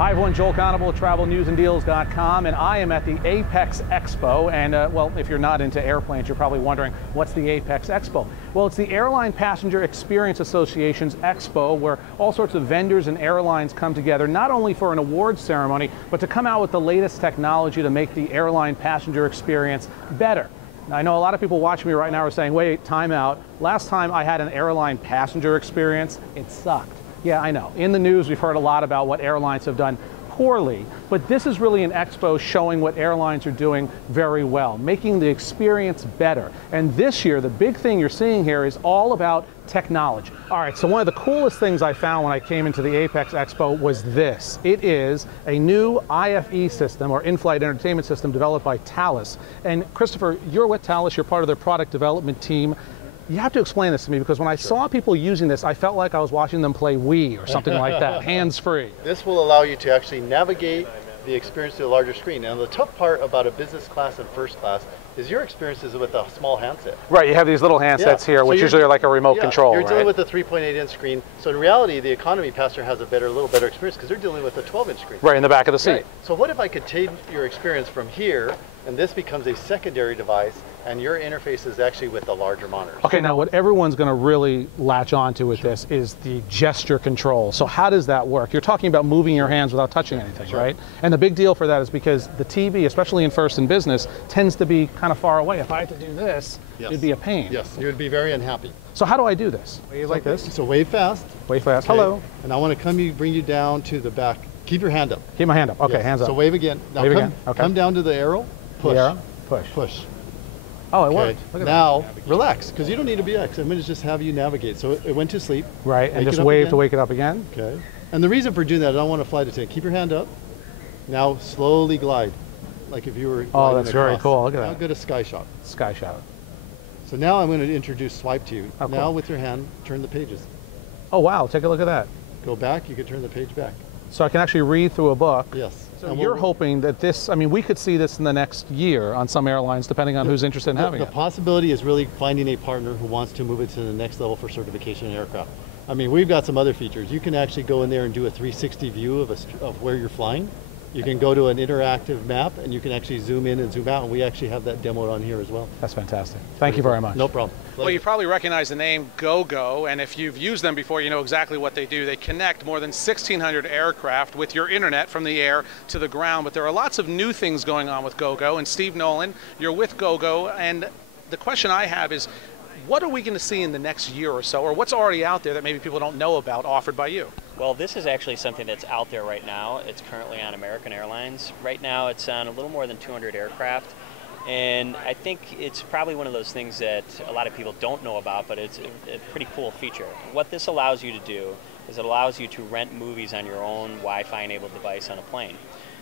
Hi everyone, Joel Connable, TravelNewsAndDeals.com, and I am at the Apex Expo. And well, if you're not into airplanes, you're probably wondering, what's the Apex Expo? Well, it's the Airline Passenger Experience Association's Expo, where all sorts of vendors and airlines come together, not only for an awards ceremony, but to come out with the latest technology to make the airline passenger experience better. Now, I know a lot of people watching me right now are saying, wait, time out. Last time I had an airline passenger experience, it sucked. Yeah, I know. In the news, we've heard a lot about what airlines have done poorly, but this is really an expo showing what airlines are doing very well, making the experience better. And this year, the big thing you're seeing here is all about technology. All right, so one of the coolest things I found when I came into the Apex Expo was this. It is a new IFE system, or in-flight entertainment system, developed by Thales. And Christopher, you're with Thales, you're part of their product development team. You have to explain this to me, because when I saw people using this, I felt like I was watching them play Wii or something like that, hands-free. This will allow you to actually navigate the experience to a larger screen. And the tough part about a business class and first class is your experiences with a small handset. Right, you have these little handsets here, which usually are like a remote control, You're dealing with a 3.8-inch screen. So in reality, the economy passenger has a little better experience because they're dealing with a 12-inch screen. Right, in the back of the seat. Right. So what if I could take your experience from here, and this becomes a secondary device, and your interface is actually with the larger monitors? Okay, now what everyone's going to really latch onto with this is the gesture control. So how does that work? You're talking about moving your hands without touching anything, right? And the big deal for that is because the TV, especially in first and business, tends to be kind of far away. If I had to do this, it'd be a pain. Yes, you would be very unhappy. So how do I do this? Wave like this? So wave fast. Wave fast. Okay. Hello. And I want to bring you down to the back. Keep your hand up. Keep my hand up. Okay, hands up. So wave again. Now wave again. Okay. Come down to the arrow. Push. The arrow. Push. Push. Oh, it worked. Look at now, relax, because you don't need to be X. I'm going to just have you navigate. So it went to sleep. Right, and just wave to wake it up again. Okay. And the reason for doing that, I don't want to fly to 10. Keep your hand up. Now slowly glide, like if you were gliding Oh, that's across. very cool. Look at that. Now go to sky shot. Sky shot. So now I'm going to introduce swipe to you. Oh, now cool. with your hand, turn the pages. Oh, wow. Take a look at that. Go back. You can turn the page back. So I can actually read through a book. Yes. So and you're hoping that this, I mean, we could see this in the next year on some airlines, depending on who's interested in having it. The possibility is really finding a partner who wants to move it to the next level for certification in aircraft. I mean, we've got some other features. You can actually go in there and do a 360 view of where you're flying. You can go to an interactive map, and you can actually zoom in and zoom out, and we actually have that demoed on here as well. That's fantastic. Thank you very much. No problem. Well, you probably recognize the name GoGo, and if you've used them before, you know exactly what they do. They connect more than 1,600 aircraft with your internet from the air to the ground, but there are lots of new things going on with GoGo, and Steve Nolan, you're with GoGo, and the question I have is, what are we going to see in the next year or so, or what's already out there that maybe people don't know about offered by you? Well, this is actually something that's out there right now. It's currently on American Airlines. Right now it's on a little more than 200 aircraft. And I think it's probably one of those things that a lot of people don't know about, but it's a pretty cool feature. What this allows you to do is it allows you to rent movies on your own Wi-Fi enabled device on a plane.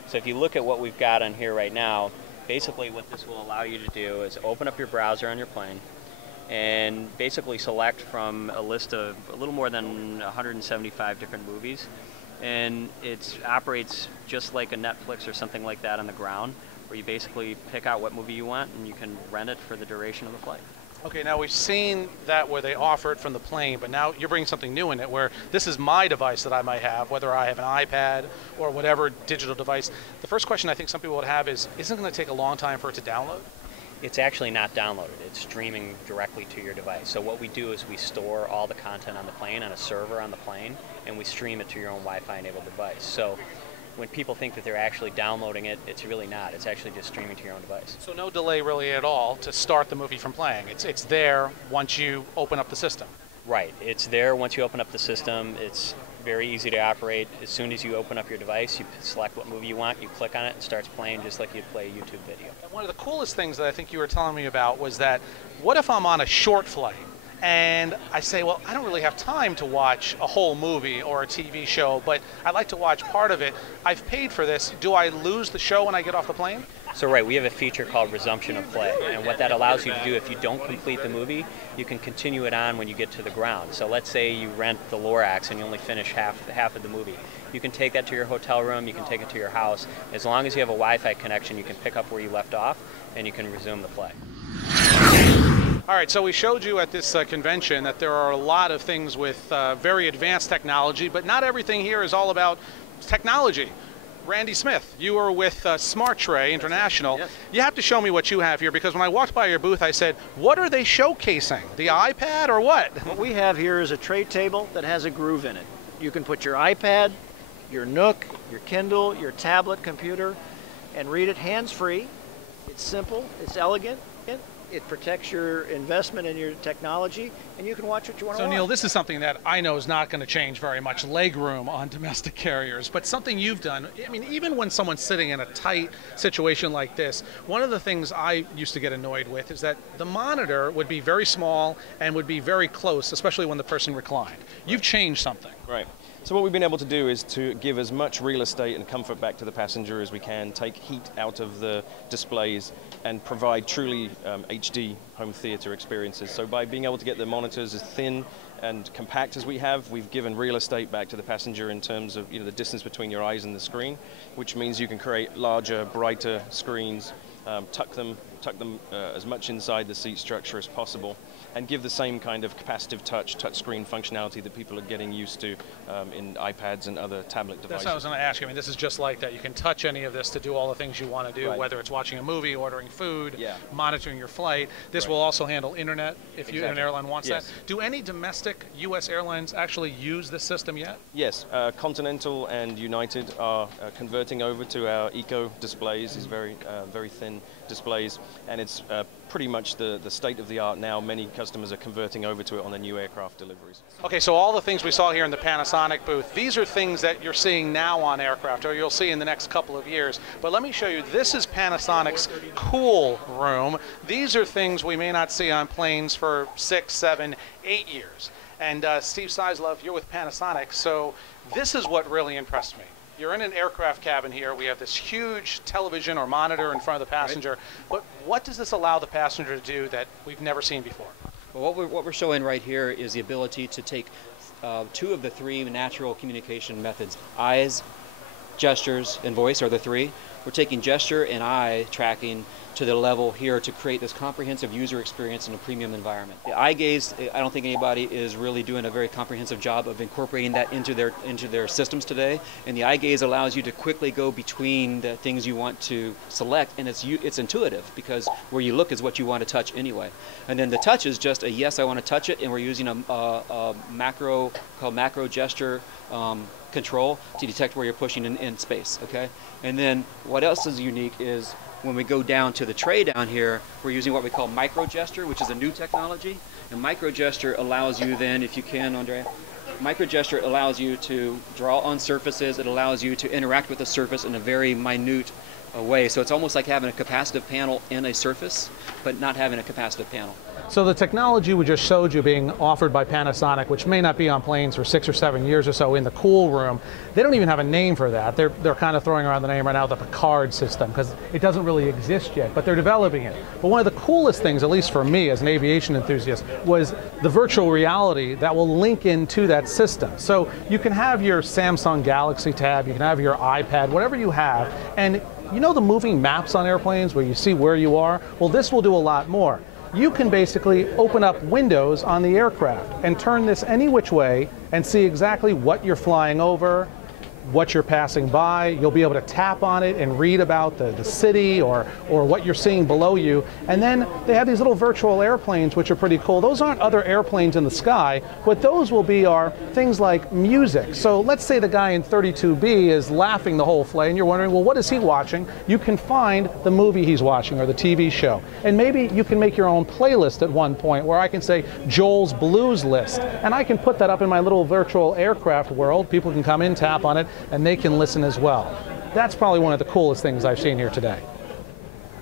So if you look at what we've got on here right now, basically what this will allow you to do is open up your browser on your plane and basically select from a list of a little more than 175 different movies. And it operates just like a Netflix or something like that on the ground, where you basically pick out what movie you want and you can rent it for the duration of the flight. Okay, now we've seen that where they offer it from the plane, but now you're bringing something new in it where this is my device that I might have, whether I have an iPad or whatever digital device. The first question I think some people would have is, isn't it going to take a long time for it to download? It's actually not downloaded. It's streaming directly to your device. So what we do is we store all the content on the plane on a server on the plane, and we stream it to your own Wi-Fi enabled device. So when people think that they're actually downloading it, it's really not. It's actually just streaming to your own device. So no delay really at all to start the movie from playing. It's there once you open up the system. Right. It's there once you open up the system. It's very easy to operate. As soon as you open up your device, you select what movie you want, you click on it, and it starts playing just like you'd play a YouTube video. And one of the coolest things that I think you were telling me about was that, what if I'm on a short flight and I say, well, I don't really have time to watch a whole movie or a TV show, but I'd like to watch part of it. I've paid for this. Do I lose the show when I get off the plane? So right, we have a feature called resumption of play, and what that allows you to do, if you don't complete the movie, you can continue it on when you get to the ground. So let's say you rent the Lorax and you only finish half of the movie. You can take that to your hotel room, you can take it to your house. As long as you have a Wi-Fi connection, you can pick up where you left off and you can resume the play. All right, so we showed you at this convention that there are a lot of things with very advanced technology, but not everything here is all about technology. Randy Smith, you are with Smart Tray International. Yes. You have to show me what you have here, because when I walked by your booth, I said, what are they showcasing? The iPad or what? What we have here is a tray table that has a groove in it. You can put your iPad, your Nook, your Kindle, your tablet computer, and read it hands-free. It's simple, it's elegant, it protects your investment in your technology, and you can watch what you want to watch. So Neil, this is something that I know is not going to change very much, legroom on domestic carriers, but something you've done. I mean, even when someone's sitting in a tight situation like this, one of the things I used to get annoyed with is that the monitor would be very small and would be very close, especially when the person reclined. You've changed something. Right. So what we've been able to do is to give as much real estate and comfort back to the passenger as we can, take heat out of the displays, and provide truly HD home theater experiences. So by being able to get the monitors as thin and compact as we have, we've given real estate back to the passenger in terms of the distance between your eyes and the screen, which means you can create larger, brighter screens, tuck them as much inside the seat structure as possible, and give the same kind of capacitive touchscreen functionality that people are getting used to in iPads and other tablet devices. That's what I was going to ask you. I mean, this is just like that. You can touch any of this to do all the things you want to do, Right. whether it's watching a movie, ordering food, Yeah. monitoring your flight. This Right. will also handle internet if you, an Exactly. airline wants Yes. that. Do any domestic U.S. airlines actually use this system yet? Yes, Continental and United are converting over to our Eco displays, these very thin displays, and it's pretty much the state of the art now. Many customers are converting over to it on their new aircraft deliveries. Okay, so all the things we saw here in the Panasonic booth, these are things that you're seeing now on aircraft, or you'll see in the next couple of years. But let me show you, this is Panasonic's cool room. These are things we may not see on planes for 6, 7, 8 years. And Steve Seislove, you're with Panasonic, so this is what really impressed me. You're in an aircraft cabin here. We have this huge television or monitor in front of the passenger. Right. But what does this allow the passenger to do that we've never seen before? Well, what we're showing right here is the ability to take 2 of the 3 natural communication methods. Eyes, gestures, and voice are the 3. We're taking gesture and eye tracking to the level here to create this comprehensive user experience in a premium environment. The eye gaze, I don't think anybody is really doing a very comprehensive job of incorporating that into their systems today. And the eye gaze allows you to quickly go between the things you want to select, and it's intuitive because where you look is what you want to touch anyway. And then the touch is just a yes, I want to touch it, and we're using a macro called macro gesture control to detect where you're pushing in space. Okay, and then what else is unique is when we go down to the tray down here, we're using what we call micro gesture, which is a new technology. And micro gesture allows you then, if you can, Andre, micro gesture allows you to draw on surfaces. It allows you to interact with the surface in a very minute way. So it's almost like having a capacitive panel in a surface, but not having a capacitive panel. So the technology we just showed you being offered by Panasonic, which may not be on planes for 6 or 7 years or so in the cool room, they don't even have a name for that. They're kind of throwing around the name right now, the Picard system, because it doesn't really exist yet, but they're developing it. But one of the coolest things, at least for me as an aviation enthusiast, was the virtual reality that will link into that system. So you can have your Samsung Galaxy Tab, you can have your iPad, whatever you have, and you know the moving maps on airplanes where you see where you are? Well, this will do a lot more. You can basically open up windows on the aircraft and turn this any which way and see exactly what you're flying over, what you're passing by. You'll be able to tap on it and read about the city or what you're seeing below you. And then they have these little virtual airplanes, which are pretty cool. Those aren't other airplanes in the sky. What those will be are things like music. So let's say the guy in 32B is laughing the whole flight, and you're wondering, well, what is he watching? You can find the movie he's watching or the TV show. And maybe you can make your own playlist at one point where I can say Joel's Blues List. And I can put that up in my little virtual aircraft world. People can come in, tap on it, and they can listen as well. That's probably one of the coolest things I've seen here today.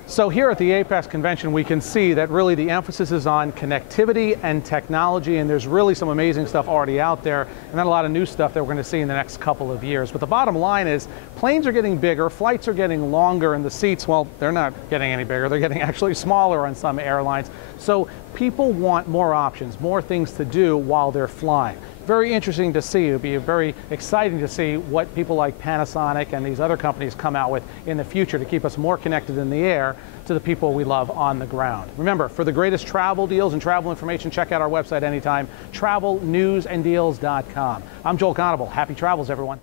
So here at the APEX convention, we can see that really the emphasis is on connectivity and technology, and there's really some amazing stuff already out there, and then a lot of new stuff that we're going to see in the next couple of years. But the bottom line is, planes are getting bigger, flights are getting longer, and the seats, well, they're not getting any bigger, they're getting actually smaller on some airlines. So people want more options, more things to do while they're flying. Very interesting to see. It would be very exciting to see what people like Panasonic and these other companies come out with in the future to keep us more connected in the air to the people we love on the ground. Remember, for the greatest travel deals and travel information, check out our website anytime, travelnewsanddeals.com. I'm Joel Connable. Happy travels, everyone.